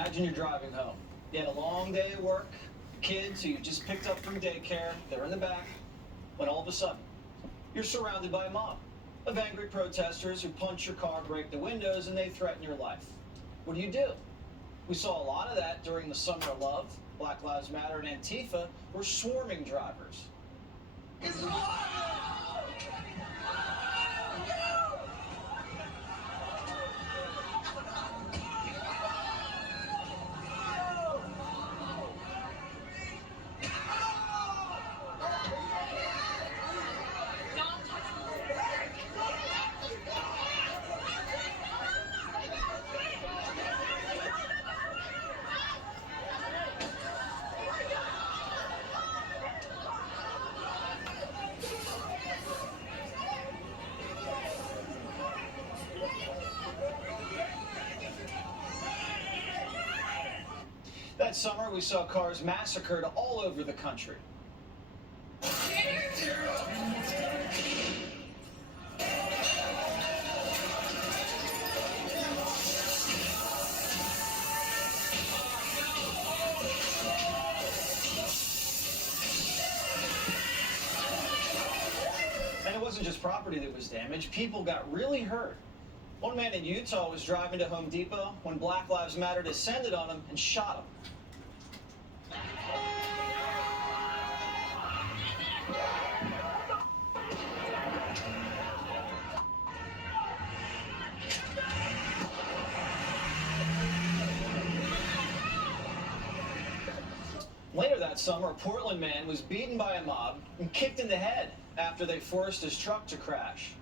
Imagine you're driving home. You had a long day at work, kids who you just picked up from daycare, they're in the back, when all of a sudden, you're surrounded by a mob of angry protesters who punch your car, break the windows, and they threaten your life. What do? We saw a lot of that during the Summer of Love. Black Lives Matter and Antifa were swarming drivers. It's That summer, we saw cars massacred all over the country. And it wasn't just property that was damaged, people got really hurt. One man in Utah was driving to Home Depot when Black Lives Matter descended on him and shot him. Later that summer, a Portland man was beaten by a mob and kicked in the head after they forced his truck to crash.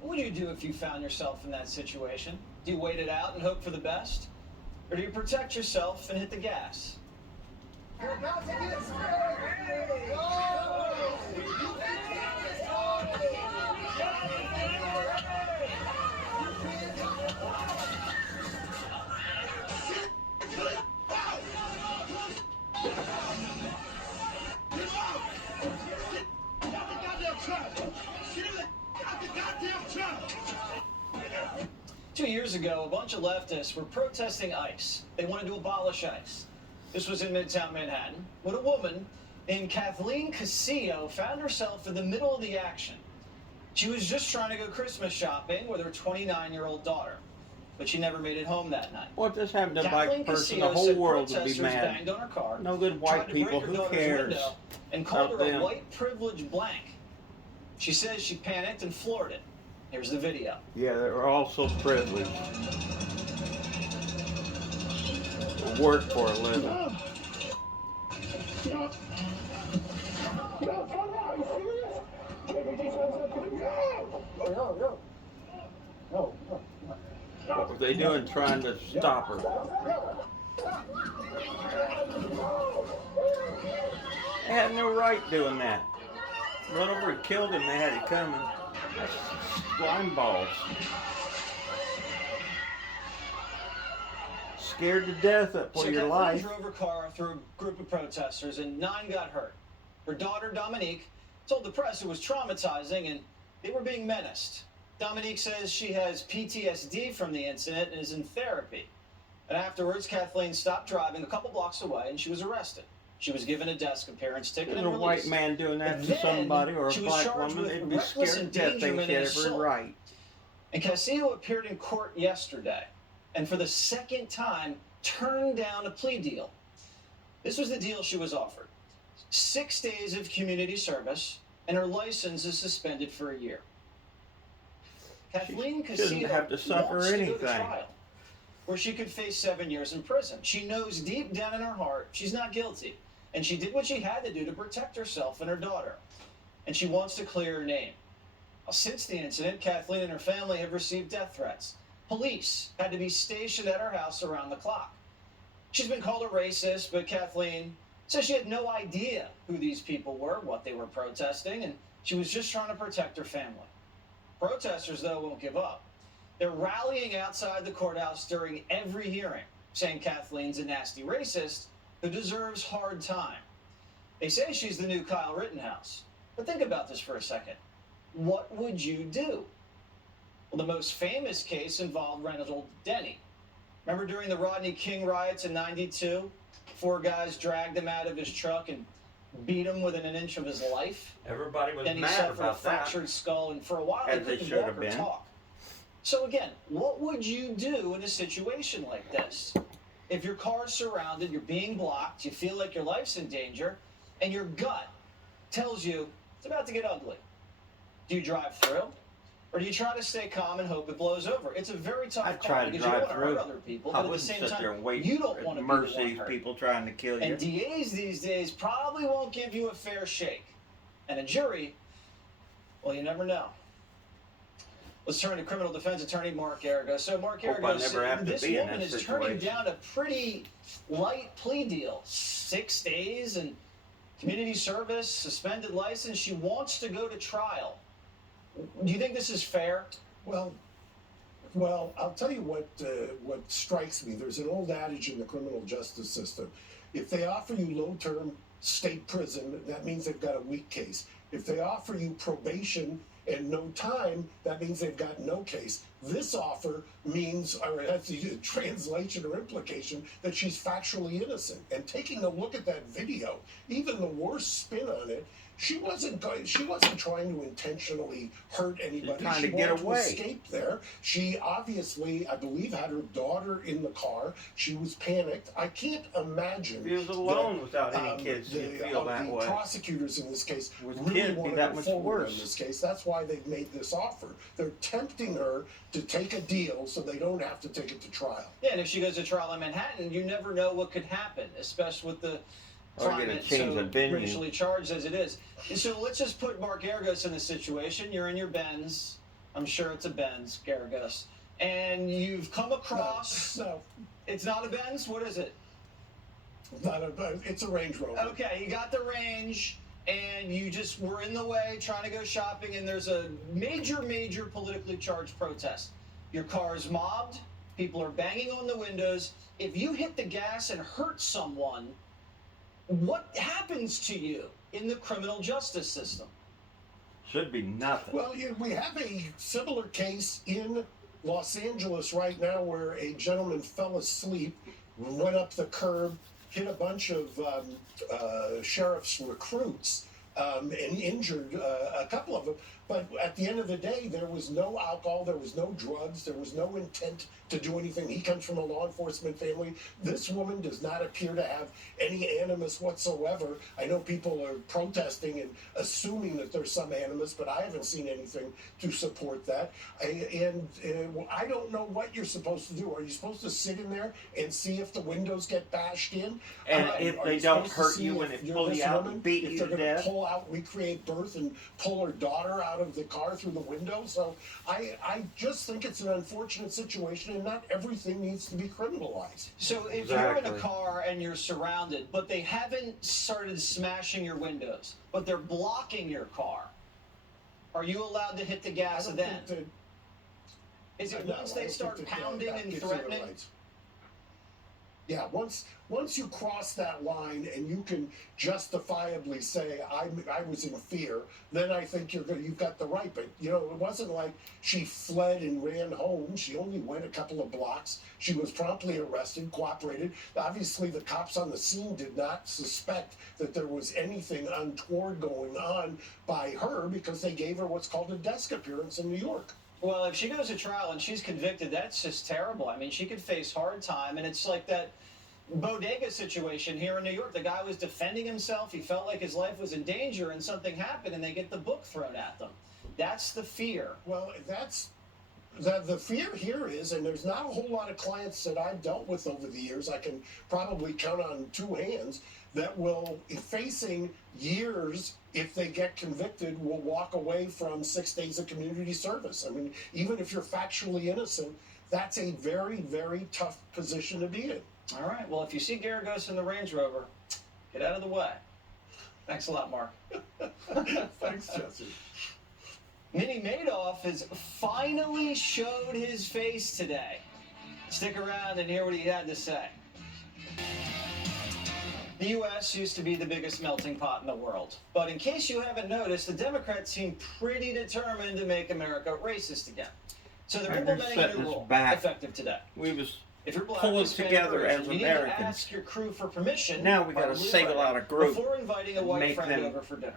What would you do if you found yourself in that situation? Do you wait it out and hope for the best? Or do you protect yourself and hit the gas? You're about to get sprayed! Oh! You can't take this on! Two years ago, a bunch of leftists were protesting ICE. They wanted to abolish ICE. This was in Midtown Manhattan, when a woman named Kathleen Casillo found herself in the middle of the action. She was just trying to go Christmas shopping with her 29-year-old daughter, but she never made it home that night. What this happened to a Kathleen black person, Casillo the whole said world would be protesters mad. banged on her car, No good tried white to break people, her who daughter's cares window, and called her about a them? white privilege blank. She says she panicked and floored it. Here's the video. Yeah, they're all so privileged. Work for a living. What were they doing trying to stop her? They had no right doing that. Run over and killed him, they had it coming. That's slime balls. Scared to death up for your life. Kathleen drove her car through a group of protesters and 9 got hurt. Her daughter, Dominique, told the press it was traumatizing and they were being menaced. Dominique says she has PTSD from the incident and is in therapy. And afterwards, Kathleen stopped driving a couple blocks away and she was arrested. She was given a desk appearance ticket and There's a released. white man doing that And to somebody or a she was black charged woman, with they'd be reckless scared to death. They endangerment had and every assault. right. And Casillo appeared in court yesterday and for the second time turned down a plea deal. This was the deal she was offered. 6 days of community service and her license is suspended for a year. Kathleen She doesn't Casillo have to suffer wants to go to anything. trial, where she could face 7 years in prison. She knows deep down in her heart she's not guilty, and she did what she had to do to protect herself and her daughter. And she wants to clear her name. Well, since the incident, Kathleen and her family have received death threats. Police had to be stationed at her house around the clock. She's been called a racist, but Kathleen says she had no idea who these people were, what they were protesting, and she was just trying to protect her family. Protesters, though, won't give up. They're rallying outside the courthouse during every hearing. saying Kathleen's a nasty racist who deserves hard time. They say she's the new Kyle Rittenhouse. But think about this for a second. What would you do? Well, the most famous case involved Reynold Denny. Remember during the Rodney King riots in '92? 4 guys dragged him out of his truck and beat him within an inch of his life. Everybody was Then he mad suffered a about that. fractured skull, and for a while As he they couldn't should walk have or been. talk. So again, what would you do in a situation like this? If your car's surrounded, you're being blocked, you feel like your life's in danger, and your gut tells you it's about to get ugly. Do you drive through? Or do you try to stay calm and hope it blows over? It's a very tough I'd call try to because you don't drive want to hurt through. other people, I but at the wouldn't same sit there time, and wait you don't at want to be the mercy one of hurt. people trying to kill you. And DAs these days probably won't give you a fair shake. And a jury, well, you never know. Let's turn to criminal defense attorney Mark Geragos. So Mark Hope I Geragos, never have to this be in woman that is turning situation. down a pretty light plea deal. 6 days and community service, suspended license. She wants to go to trial. Do you think this is fair? Well, I'll tell you what strikes me. There's an old adage in the criminal justice system: if they offer you low-term state prison, that means they've got a weak case. If they offer you probation and no time, that means they've got no case. This offer means, or it has a translation or implication, that she's factually innocent. And taking a look at that video, even the worst spin on it, she wasn't trying to intentionally hurt anybody. trying She to get wanted away. to escape there. She obviously, I believe, had her daughter in the car. She was panicked. I can't imagine. If he was alone that, without any kids, you'd feel that the way. prosecutors in this case With really kids, want be to that go much forward worse. in this case. That's why they've made this offer. They're tempting her to take a deal so they don't have to take it to trial. Yeah, and if she goes to trial in Manhattan, you never know what could happen, especially with the Or get a climate change so of venue. racially charged as it is. So let's just put Mark Geragos in this situation. You're in your Benz. I'm sure it's a Benz, Geragos. And you've come across... No, It's not a Benz? What is it? it's a Range Rover. Okay, you got the range, and you just were in the way trying to go shopping, and there's a major politically charged protest. Your car is mobbed. People are banging on the windows. If you hit the gas and hurt someone, what happens to you in the criminal justice system? Should be nothing. Well, we have a similar case in Los Angeles right now where a gentleman fell asleep, went up the curb, hit a bunch of sheriff's recruits, and injured a couple of them. But at the end of the day, there was no alcohol, there was no drugs, there was no intent to do anything. He comes from a law enforcement family. This woman does not appear to have any animus whatsoever. I know people are protesting and assuming that there's some animus, but I haven't seen anything to support that. I don't know what you're supposed to do. Are you supposed to sit in there and see if the windows get bashed in? And Are if you they don't supposed to hurt see you when if they you're pull this you out woman, and beat if you they're to gonna death? pull out, recreate birth, and pull her daughter out of the car through the window? So I just think it's an unfortunate situation, and not everything needs to be criminalized. So if you're in a Exactly. car and you're surrounded, but they haven't started smashing your windows, but they're blocking your car, are you allowed to hit the I gas don't then? think Is it no, once I they don't start think that pounding that and gives you the threatening? rights. Yeah, once you cross that line and you can justifiably say I was in fear, then I think you've got the right. But it wasn't like she fled and ran home. She only went a couple of blocks. She was promptly arrested, cooperated. Obviously, the cops on the scene did not suspect that there was anything untoward going on by her because they gave her what's called a desk appearance in New York. Well, if she goes to trial and she's convicted, that's just terrible. I mean, she could face hard time, and it's like that bodega situation here in New York. The guy was defending himself. He felt like his life was in danger, and something happened, and they get the book thrown at them. That's the fear. Well, that's the fear here is, and there's not a whole lot of clients that I've dealt with over the years. I can probably count on 2 hands that will, facing years, if they get convicted, will walk away from 6 days of community service. I mean, even if you're factually innocent, that's a very, very tough position to be in. All right. Well, if you see Geragos in the Range Rover, get out of the way. Thanks a lot, Mark. Thanks, Jesse. Minnie Madoff has finally showed his face today. Stick around and hear what he had to say. The U.S. used to be the biggest melting pot in the world. But in case you haven't noticed, the Democrats seem pretty determined to make America racist again. So they're And they're implementing a setting new us rule, back. effective today. We was If you're black, pulling Hispanic, together or Asian, as you need to Americans. ask your crew for permission. Now we gotta probably single Friday, out a group before inviting a and white make friend them, over for dinner.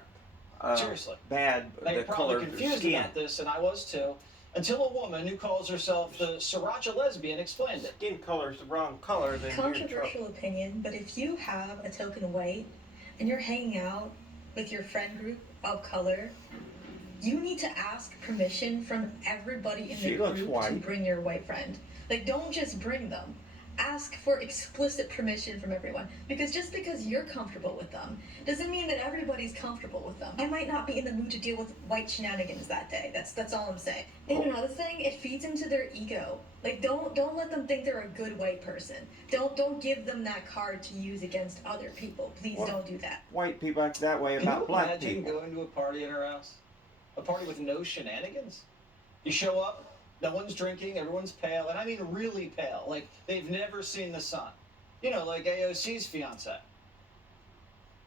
Seriously. bad Now, the you're color probably of their confused skin. about this, and I was too, until a woman who calls herself the Sriracha lesbian explained it. Skin color's the wrong color, then you're in trouble. Controversial opinion, but if you have a token white and you're hanging out with your friend group of color, you need to ask permission from everybody in the She looks group to white. bring your white friend. Like, don't just bring them. Ask for explicit permission from everyone. Because just because you're comfortable with them doesn't mean that everybody's comfortable with them. I might not be in the mood to deal with white shenanigans that day. That's all I'm saying. And another thing, it feeds into their ego. Like, don't let them think they're a good white person. Don't give them that card to use against other people. Please Well, don't do that. White people act that way Can you about black imagine people. going to a party in her house? A party with no shenanigans? You show up, no one's drinking, everyone's pale, and I mean really pale. Like, they've never seen the sun. You know, like AOC's fiance.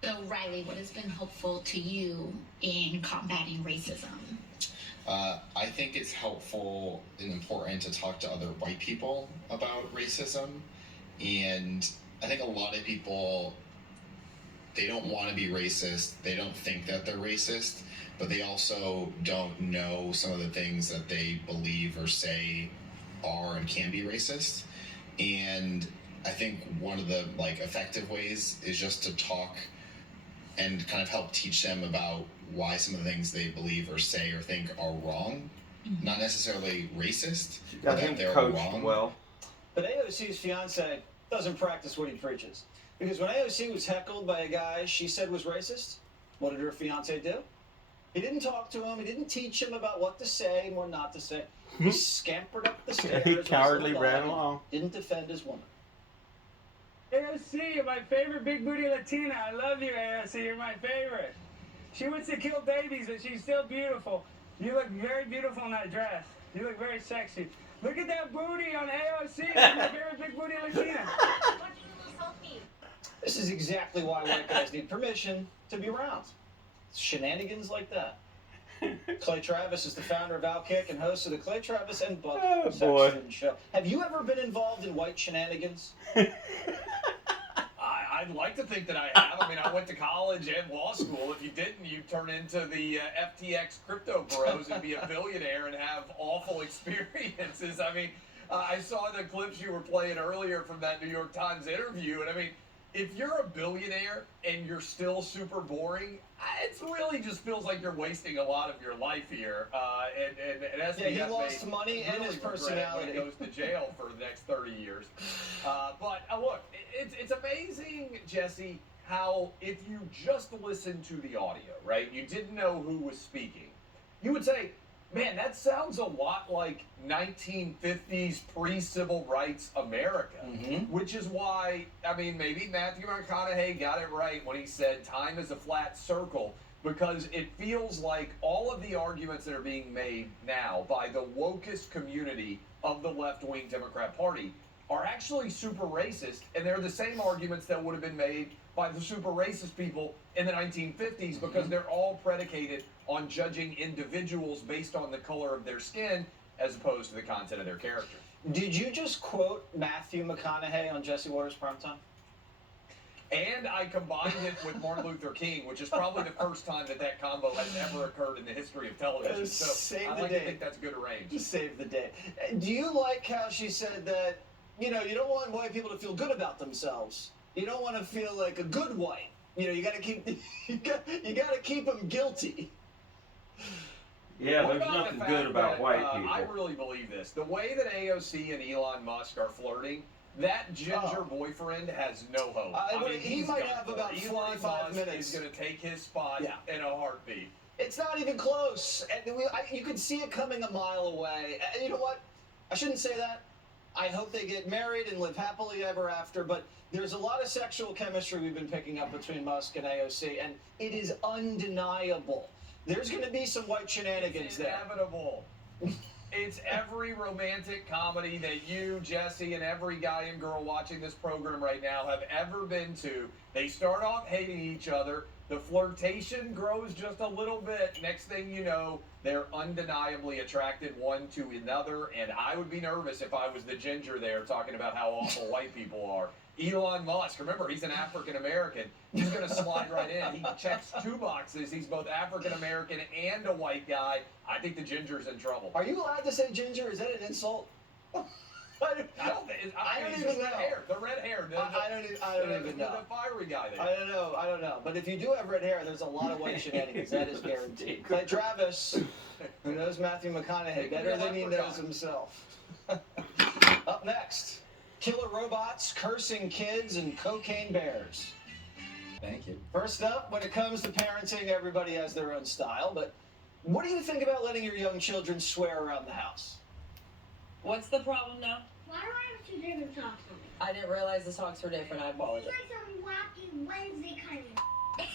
So, Riley, what has been helpful to you in combating racism? I think it's helpful and important to talk to other white people about racism. And I think a lot of people, they don't want to be racist. They don't think that they're racist, but they also don't know some of the things that they believe or say are and can be racist. And I think one of the effective ways is just to talk and kind of help teach them about why some of the things they believe or say or think are wrong. Not necessarily racist, I but that think they're coached wrong. well. But AOC's fiance doesn't practice what he preaches. Because when AOC was heckled by a guy she said was racist, what did her fiance do? He didn't talk to him. He didn't teach him about what to say and what not to say. He scampered up the stairs. He with his cowardly little ran dog, along. Didn't defend his woman. AOC, you're my favorite big booty Latina. I love you, AOC. You're my favorite. She wants to kill babies, but she's still beautiful. You look very beautiful in that dress. You look very sexy. Look at that booty on AOC. She's my favorite big booty Latina. This is exactly why white guys need permission to be around. Shenanigans like that. Clay Travis is the founder of Outkick and host of the Clay Travis and Buck Oh, boy. Sexton Show. Have you ever been involved in white shenanigans? I'd like to think that I have. I mean, I went to college and law school. If you didn't, you'd turn into the FTX crypto bros and be a billionaire and have awful experiences. I mean, I saw the clips you were playing earlier from that New York Times interview, and I mean, if you're a billionaire and you're still super boring, it really just feels like you're wasting a lot of your life here. And SBF Yeah, he lost may money and his really regret it when personality. he goes to jail for the next 30 years. But look, it's amazing, Jesse, how if you just listened to the audio, right, you didn't know who was speaking, you would say, man, that sounds a lot like 1950s pre-civil rights America, which is why, I mean, maybe Matthew McConaughey got it right when he said time is a flat circle, because it feels like all of the arguments that are being made now by the wokest community of the left-wing Democrat Party are actually super racist, and they're the same arguments that would have been made by the super racist people in the 1950s, because they're all predicated on judging individuals based on the color of their skin as opposed to the content of their character. Did you just quote Matthew McConaughey on Jesse Waters Primetime? And I combined it with Martin Luther King, which is probably the first time that combo has ever occurred in the history of television. So Save I the like day. to think that's good arranged. Just save the day. Do you like how she said that, you know, you don't want white people to feel good about themselves. You don't want to feel like a good white. You know, you got to keep you got to keep them guilty. Yeah, What there's about nothing the good fact about that, white I people. really believe this. The way that AOC and Elon Musk are flirting, that ginger Oh. boyfriend has no hope. He he's might done have for. about Elon 45 Musk minutes. is going to take his spot Yeah. in a heartbeat. It's not even close. And you could see it coming a mile away. You know what? I shouldn't say that. I hope they get married and live happily ever after, but there's a lot of sexual chemistry we've been picking up between Musk and AOC, and it is undeniable. There's going to be some white shenanigans It's there. inevitable. It's every romantic comedy that you, Jesse, and every guy and girl watching this program right now have ever been to. They start off hating each other. The flirtation grows just a little bit. Next thing you know, they're undeniably attracted one to another. And I would be nervous if I was the ginger there talking about how awful white people are. Elon Musk, remember, he's an African American. He's going to slide right in. He checks 2 boxes. He's both African American and a white guy. I think the ginger's in trouble. Are you allowed to say ginger? Is that an insult? I don't even know. Red hair. The red hair. I don't even know. The fiery guy there. I don't know. But if you do have red hair, there's a lot of white shenanigans. That is guaranteed. Like Travis, who knows Matthew McConaughey better than he knows himself. Up next, killer robots, cursing kids, and cocaine bears. Thank you. First up, when it comes to parenting, everybody has their own style. But what do you think about letting your young children swear around the house? What's the problem now? Why do I have 2 different socks on me? I didn't realize the socks were different. I apologize. It's like some wacky Wednesday kind of.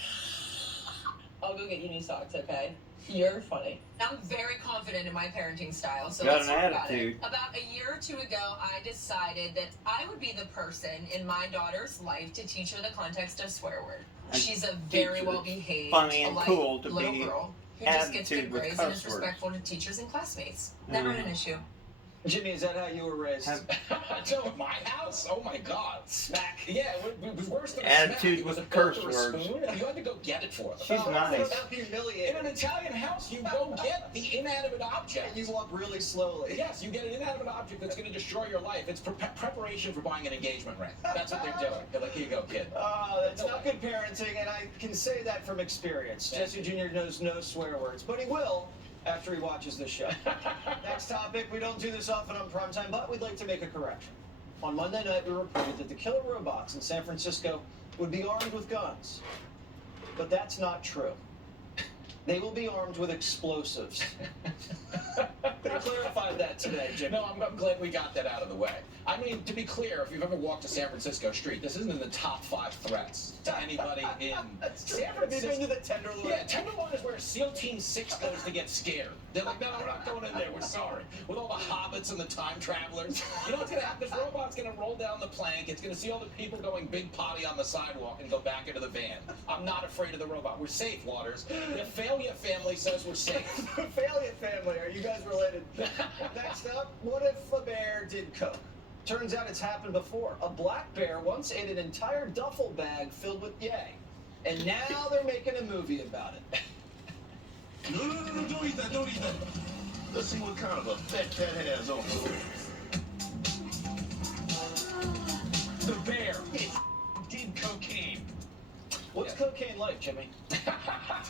I'll go get you new socks, okay? You're funny. I'm very confident in my parenting style, so Got let's an talk about it. attitude. About a year or 2 ago, I decided that I would be the person in my daughter's life to teach her the context of swear word. And She's a very well-behaved, funny and polite cool to little be girl who just gets attitude good with grades and is cuss words. respectful to teachers and classmates. Never an issue. Jimmy, is that how you were raised? So at my house? Oh my God! Smack. Yeah, it was worse than a Attitude smack. It was with a fork curse or a words. spoon, and you had to go get it for them. She's nice. In Humiliating. an Italian house, you go get the inanimate object. And you walk really slowly. Yes, you get an inanimate object that's going to destroy your life. It's preparation for buying an engagement ring. That's what they're doing. They're like, here you go, kid. That's not good parenting, and I can say that from experience. Jesse Jr. knows no swear words, but he will after he watches this show. Next topic, we don't do this often on primetime, but we'd like to make a correction. On Monday night, we reported that the killer robots in San Francisco would be armed with guns. But that's not true. They will be armed with explosives. They clarified that today, Jimmy. No, I'm glad we got that out of the way. I mean, to be clear, if you've ever walked a San Francisco street, this isn't in the top 5 threats to anybody in San Have you been Francisco. to the Tenderloin? Yeah, Tenderloin is where SEAL Team 6 goes to get scared. They're like, no, we're not going in there. We're sorry. With all the hobbits and the time travelers. You know what's going to happen? This robot's going to roll down the plank. It's going to see all the people going big potty on the sidewalk and go back into the van. I'm not afraid of the robot. We're safe, Waters. The Failure family says we're safe. Failure family, are you guys related? Next up, what if a bear did coke? Turns out it's happened before. A black bear once ate an entire duffel bag filled with yay. And now they're making a movie about it. No, don't eat that, don't eat that. Let's see what kind of effect that has on you. The bear. It did cocaine. What's cocaine like, Jimmy?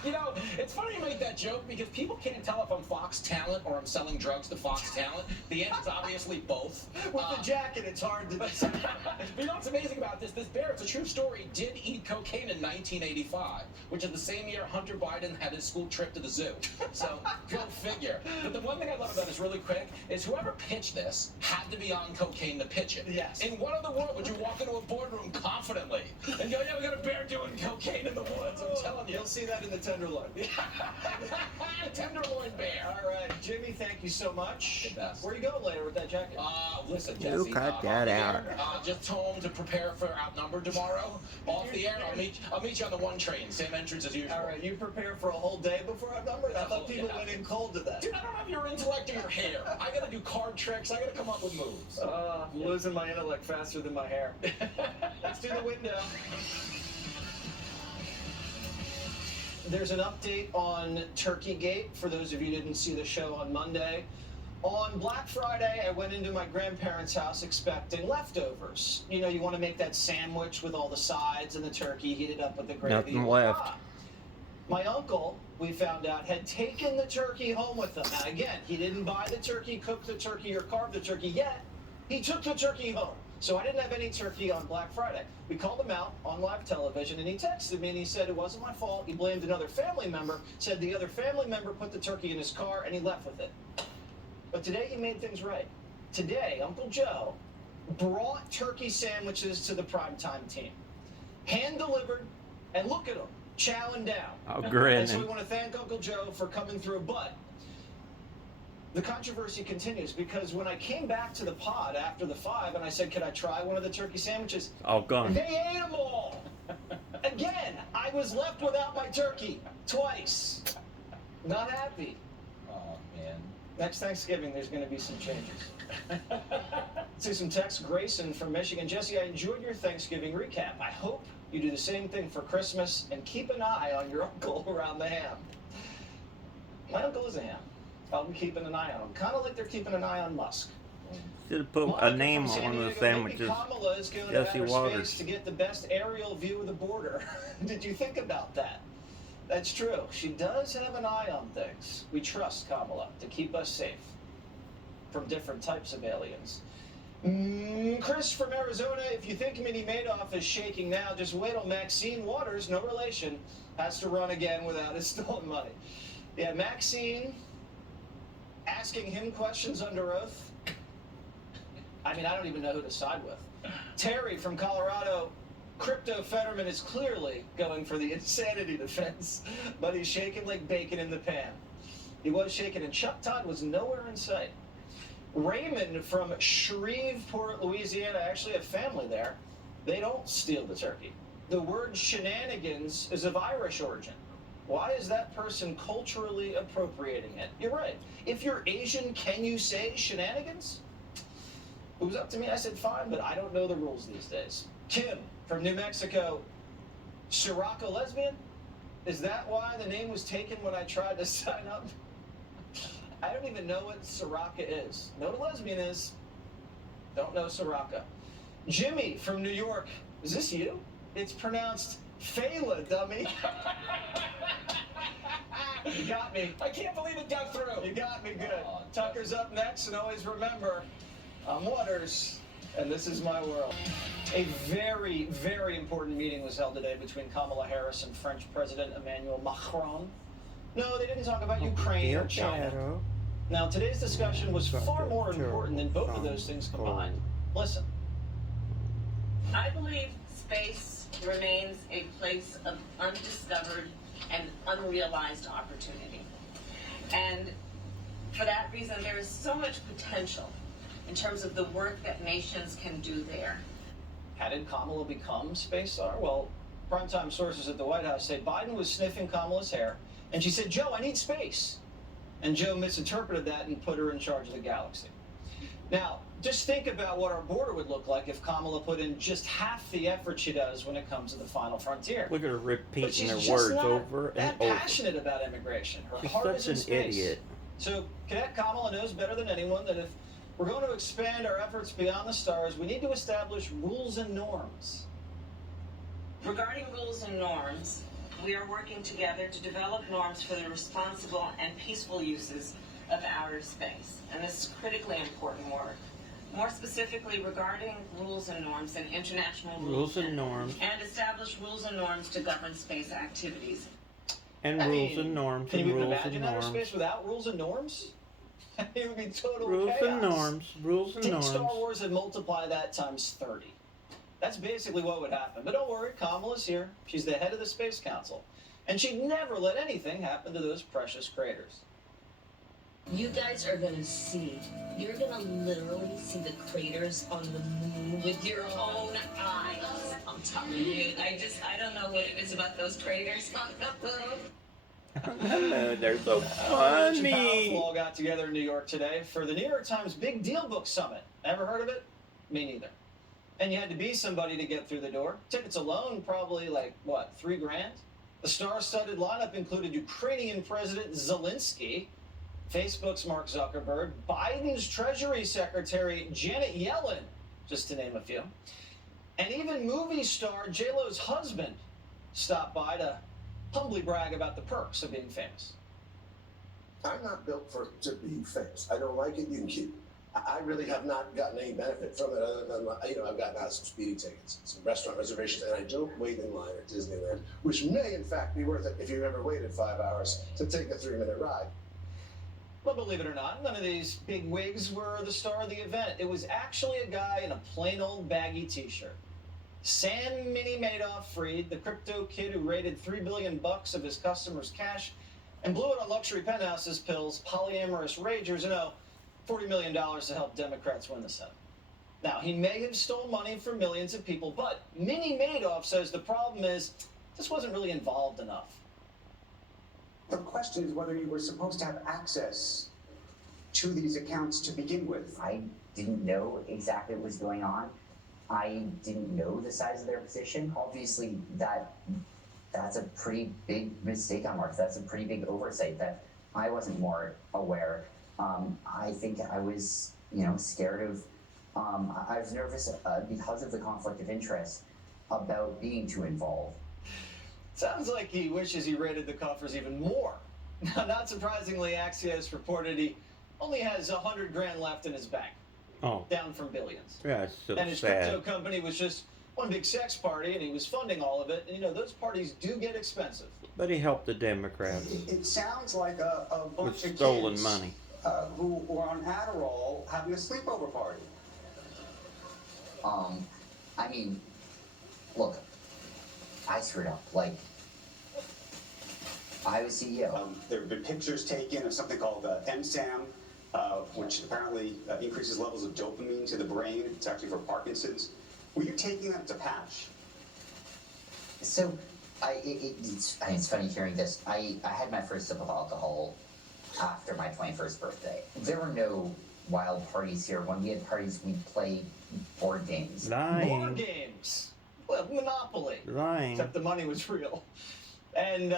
You know, it's funny you make that joke because people can't tell if I'm Fox Talent or I'm selling drugs to Fox Talent. The answer's obviously both. With the jacket, it's hard to... But you know what's amazing about this? This bear, it's a true story, did eat cocaine in 1985, which is the same year Hunter Biden had his school trip to the zoo. So, go figure. But the one thing I love about this really quick is whoever pitched this had to be on cocaine to pitch it. Yes. In what other world would you walk into a boardroom confidently and go, yeah, we got a bear doing cocaine in the woods, I'm telling you. You'll see that in the Tenderloin. Tenderloin bear. All right, Jimmy, thank you so much. The best. Where are you going later with that jacket? Listen, You Jesse. cut that out. Just home to prepare for Outnumbered tomorrow. Off the air, I'll meet you on the 1 train. Same entrance as usual. All right, you prepare for a whole day before Outnumbered? I thought people went in cold to that. Dude, I don't have your intellect or your hair. I gotta do card tricks. I gotta come up with moves. I'm losing my intellect faster than my hair. Let's do the window. There's an update on Turkeygate for those of you who didn't see the show on Monday. On Black Friday, I went into my grandparents' house expecting leftovers. You know, you want to make that sandwich with all the sides and the turkey, heat it up with the gravy. Nothing left. My uncle, we found out, had taken the turkey home with him. Now, again, he didn't buy the turkey, cook the turkey, or carve the turkey yet. He took the turkey home. So I didn't have any turkey on Black Friday. We called him out on live television, and he texted me, and he said it wasn't my fault. He blamed another family member, said the other family member put the turkey in his car, and he left with it. But today he made things right. Today, Uncle Joe brought turkey sandwiches to the primetime team. Hand-delivered, and look at him, chowing down. Oh, grinning. And so we want to thank Uncle Joe for coming through, but The controversy continues because when I came back to the pod after the 5 and I said, could I try one of the turkey sandwiches? All gone. They ate them all. Again, I was left without my turkey twice. Not happy. Oh, man. Next Thanksgiving, there's going to be some changes. See some text. Grayson from Michigan. Jesse, I enjoyed your Thanksgiving recap. I hope you do the same thing for Christmas and keep an eye on your uncle around the ham. My uncle is a ham. I'll be keeping an eye on him. Kind of like they're keeping an eye on Musk. Should have put a name on one of the sandwiches. Kamala is going to Jesse outer Waters. space to get the best aerial view of the border. Did you think about that? That's true. She does have an eye on things. We trust Kamala to keep us safe from different types of aliens. Chris from Arizona, if you think Minnie Madoff is shaking now, just wait till Maxine Waters, no relation, has to run again without his stolen money. Yeah, Maxine asking him questions under oath. I mean, I don't even know who to side with. Terry from Colorado, Crypto Fetterman is clearly going for the insanity defense, but he's shaking like bacon in the pan. He was shaking, and Chuck Todd was nowhere in sight. Raymond from Shreveport, Louisiana, I actually have family there. They don't steal the turkey. The word shenanigans is of Irish origin. Why is that person culturally appropriating it? You're right. If you're Asian, can you say shenanigans? It was up to me. I said fine, but I don't know the rules these days. Kim from New Mexico, Sirocco lesbian? Is that why the name was taken when I tried to sign up? I don't even know what Sirocco is. Know what a lesbian is. Don't know Sirocco. Jimmy from New York. Is this you? It's pronounced Fela, dummy. You got me. I can't believe it got through. You got me good. Tucker's up next, and always remember, I'm Waters, and this is my world. A very, very important meeting was held today between Kamala Harris and French President Emmanuel Macron. No, they didn't talk about Ukraine or China. Now, today's discussion was far more important than both of those things combined. Listen. I believe space remains a place of undiscovered and unrealized opportunity. And for that reason, there is so much potential in terms of the work that nations can do there. How did Kamala become space czar? Well, primetime sources at the White House say Biden was sniffing Kamala's hair, and she said, Joe, I need space. And Joe misinterpreted that and put her in charge of the galaxy. Now, just think about what our border would look like if Kamala put in just half the effort she does when it comes to the final frontier. Look at her But repeating she's her just words not over and that over. passionate about immigration. Her She's heart is such in an space. idiot. So Cadet Kamala knows better than anyone that if we're going to expand our efforts beyond the stars, we need to establish rules and norms. Regarding rules and norms, we are working together to develop norms for the responsible and peaceful uses of outer space. And this is critically important work. More specifically, regarding rules and norms and international Rules and norms. And establish rules and norms to govern space activities. And rules and norms Can and you even rules imagine and outer norms. space without rules and norms? It would be total Rules chaos. and norms. Rules and Take norms. Star Wars and multiply that times 30. That's basically what would happen. But don't worry, Kamala's here. She's the head of the Space Council. And she'd never let anything happen to those precious craters. You guys are gonna see. You're gonna literally see the craters on the moon with your own eyes. I'm telling you. I don't know what it is about those craters on the moon. They're so A bunch of funny. powerful all got together in New York today for the New York Times Big Deal Book Summit. Ever heard of it? Me neither. And you had to be somebody to get through the door. Tickets alone, probably like, what, $3,000? The star-studded lineup included Ukrainian President Zelensky, Facebook's Mark Zuckerberg, Biden's Treasury Secretary Janet Yellen, just to name a few. And even movie star J-Lo's husband stopped by to humbly brag about the perks of being famous. I'm not built to be famous. I don't like it. You can keep it. I really have not gotten any benefit from it other than, I've gotten out some speeding tickets, some restaurant reservations, and I don't wait in line at Disneyland, which may in fact be worth it if you've ever waited 5 hours to take a 3-minute ride. Well, believe it or not, none of these big wigs were the star of the event. It was actually a guy in a plain old baggy t-shirt. Sam Minnie Madoff-Fried, the crypto kid who raided $3 billion of his customers' cash and blew it on luxury penthouses, pills, polyamorous ragers, and $40 million to help Democrats win the Senate. Now, he may have stolen money from millions of people, but Minnie Madoff says the problem is this wasn't really involved enough. The question is whether you were supposed to have access to these accounts to begin with. I didn't know exactly what was going on. I didn't know the size of their position. Obviously, that's a pretty big mistake on Mark. That's a pretty big oversight that I wasn't more aware. I think I was, scared of. I was nervous because of the conflict of interest about being too involved. Sounds like he wishes he raided the coffers even more. Now, not surprisingly, Axios reported he only has $100,000 left in his bank. Oh. Down from billions. Yeah, it's so and his sad. crypto company was just one big sex party, and he was funding all of it. And, those parties do get expensive. But he helped the Democrats It sounds like a bunch with of stolen kids money. who were on Adderall having a sleepover party. I mean, look, I screwed up. I was CEO. There have been pictures taken of something called MSAM, which apparently increases levels of dopamine to the brain. It's actually for Parkinson's. Were you taking that to patch? So, it's funny hearing this. I had my first sip of alcohol after my 21st birthday. There were no wild parties here. When we had parties, we'd play board games. Board games. Well, Monopoly. Lying. Except the money was real. And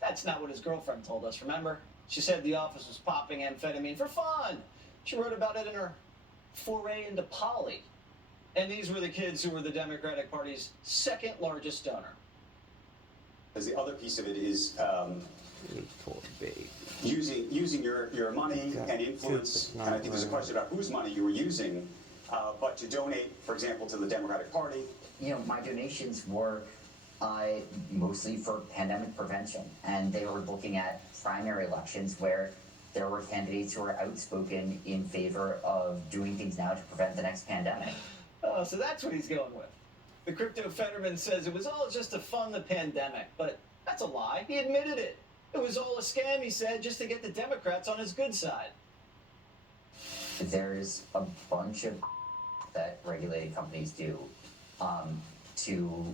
that's not what his girlfriend told us, remember? She said the office was popping amphetamine for fun. She wrote about it in her foray into poly. And these were the kids who were the Democratic Party's second largest donor. Because the other piece of it is Poor baby. using your money and influence. And I think there's a question about whose money you were using, but to donate, for example, to the Democratic Party. My donations were mostly for pandemic prevention, and they were looking at primary elections where there were candidates who were outspoken in favor of doing things now to prevent the next pandemic. Oh, so that's what he's going with. The crypto Fetterman says it was all just to fund the pandemic, but that's a lie. He admitted it. It was all a scam, he said, just to get the Democrats on his good side. There's a bunch of that regulated companies do to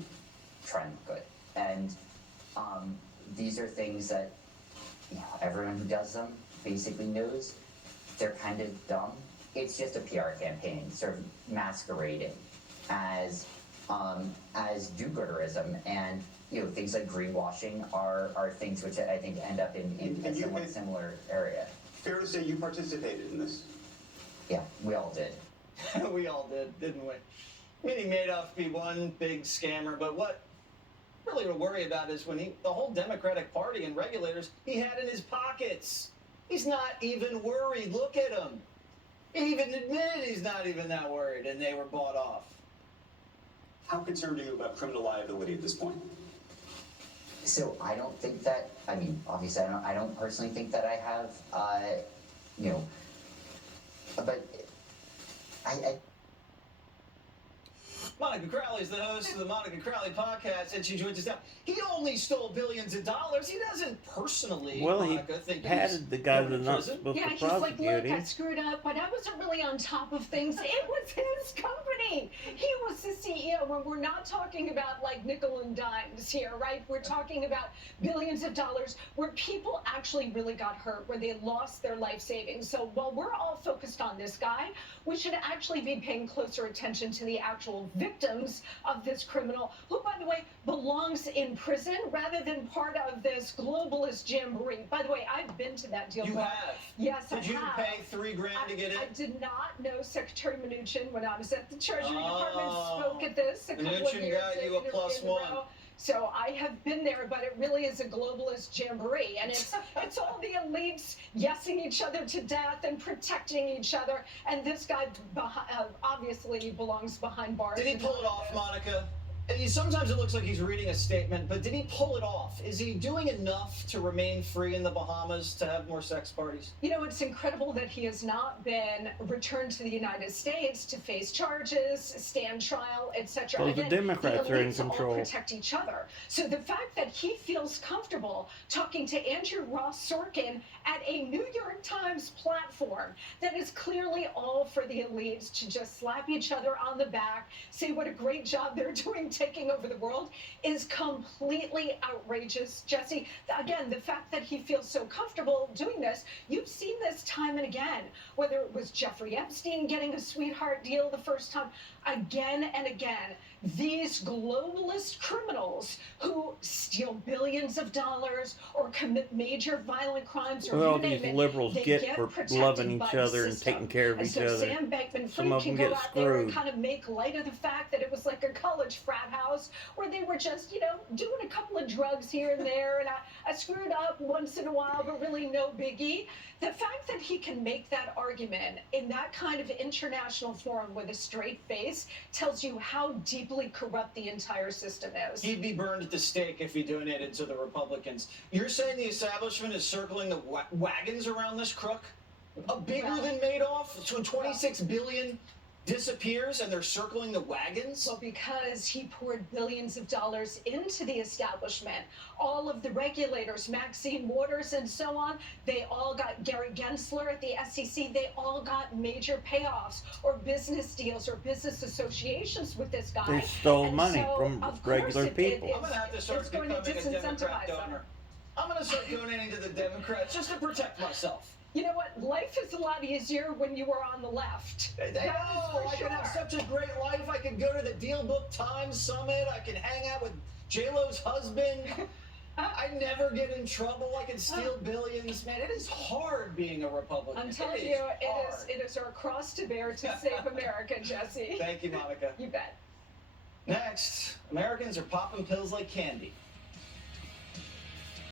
try and look good. And these are things that everyone who does them basically knows. They're kind of dumb. It's just a PR campaign, sort of masquerading as do-gooderism, and things like greenwashing are things which I think end up in a somewhat similar area. Fair to say you participated in this? Yeah, we all did. We all did, didn't we? Minnie Madoff be one big scammer, but what really to worry about is when the whole Democratic Party and regulators he had in his pockets. He's not even worried. Look at him. He even admitted he's not even that worried, and they were bought off. How concerned are you about criminal liability at this point? So I don't think that. I mean, obviously, I don't personally think that I have. But I Monica Crowley is the host of the Monica Crowley podcast, and she joins us now. He only stole billions of dollars. He doesn't personally, Monica, think patted the guy that's not supposed yeah, to he's like, prosecute look, I him. screwed up, but I wasn't really on top of things. It was his company. He was the CEO. When we're not talking about like nickel and dimes here, right? We're talking about billions of dollars where people actually really got hurt, where they lost their life savings. So while we're all focused on this guy, we should actually be paying closer attention to the actual victims of this criminal, who, by the way, belongs in prison rather than part of this globalist jamboree. By the way, I've been to that deal. You have? Yes, I have. Did you pay $3,000 to get in? I did not know Secretary Mnuchin when I was at the Treasury Department spoke at this a couple of Mnuchin years got you a in plus a row. one. So I have been there, but it really is a globalist jamboree, and it's all the elites yesing each other to death and protecting each other. And this guy obviously belongs behind bars. Did he pull it off, Monica? Sometimes it looks like he's reading a statement, but did he pull it off? Is he doing enough to remain free in the Bahamas to have more sex parties? You know, it's incredible that he has not been returned to the United States to face charges, stand trial, etc. Well, the Democrats are in control. All protect each other. So the fact that he feels comfortable talking to Andrew Ross Sorkin at a New York Times platform that is clearly all for the elites to just slap each other on the back, say what a great job they're doing taking over the world is completely outrageous. Jesse, again, the fact that he feels so comfortable doing this, you've seen this time and again, whether it was Jeffrey Epstein getting a sweetheart deal the first time, again and again, these globalist criminals who steal billions of dollars or commit major violent crimes or Well, you name these it, liberals they get for protected loving each by the other and system. taking care of And each so other. Sam Bankman-Fried Some of can them go get out there and screwed. kind of make light of the fact that it was like a college frat house where they were just, you know, doing a couple of drugs here and there, and I screwed up once in a while, but really no biggie. The fact that he can make that argument in that kind of international forum with a straight face tells you how deeply corrupt the entire system is. He'd be burned at the stake if he donated to the Republicans. You're saying the establishment is circling the wagons around this crook? Bigger than Madoff? So 26 billion disappears and they're circling the wagons? Well, because he poured billions of dollars into the establishment. All of the regulators, Maxine Waters and so on, they all got Gary Gensler at the SEC, they all got major payoffs or business deals or business associations with this guy. They stole And money so, from of regular course, people. I'm going to have to start it's going to becoming a Democrat disincentivize them. donor. I'm going to start donating to the Democrats just to protect myself. You know what? Life is a lot easier when you were on the left. I know. I could have such a great life. I could go to the Deal Book Times Summit. I could hang out with J-Lo's husband. I never get in trouble. I can steal billions. Man, it is hard being a Republican. I'm telling you, it is our cross to bear to save America, Jesse. Thank you, Monica. You bet. Next, Americans are popping pills like candy.